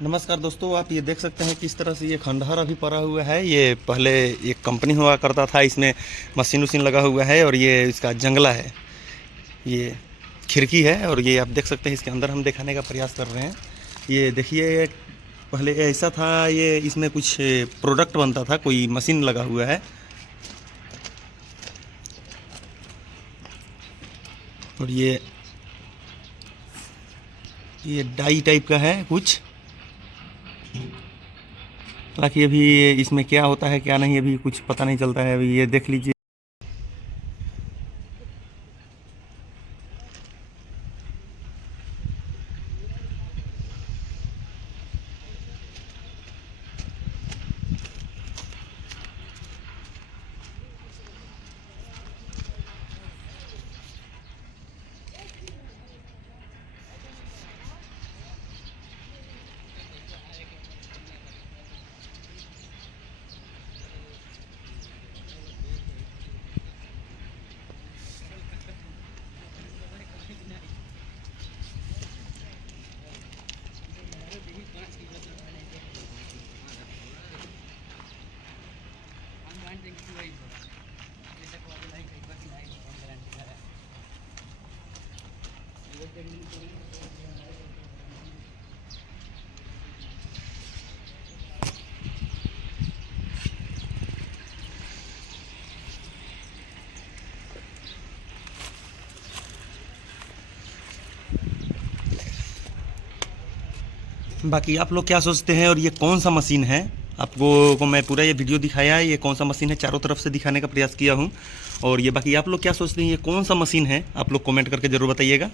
नमस्कार दोस्तों, आप ये देख सकते हैं किस तरह से ये खंडहर अभी पड़ा हुआ है। ये पहले एक कंपनी हुआ करता था, इसमें मशीन उशीन लगा हुआ है और ये इसका जंगला है, ये खिड़की है और ये आप देख सकते हैं इसके अंदर हम दिखाने का प्रयास कर रहे हैं। ये देखिए, पहले ऐसा था, ये इसमें कुछ प्रोडक्ट बनता था, कोई मशीन लगा हुआ है और ये डाई टाइप का है कुछ। हालांकि अभी इसमें क्या होता है क्या नहीं अभी कुछ पता नहीं चलता है। अभी ये देख लीजिए। बाकी आप लोग क्या सोचते हैं और ये कौन सा मशीन है? आपको को मैं पूरा ये वीडियो दिखाया है, ये कौन सा मशीन है चारों तरफ से दिखाने का प्रयास किया हूँ। और ये बाकी आप लोग क्या सोचते हैं ये कौन सा मशीन है, आप लोग कमेंट करके ज़रूर बताइएगा।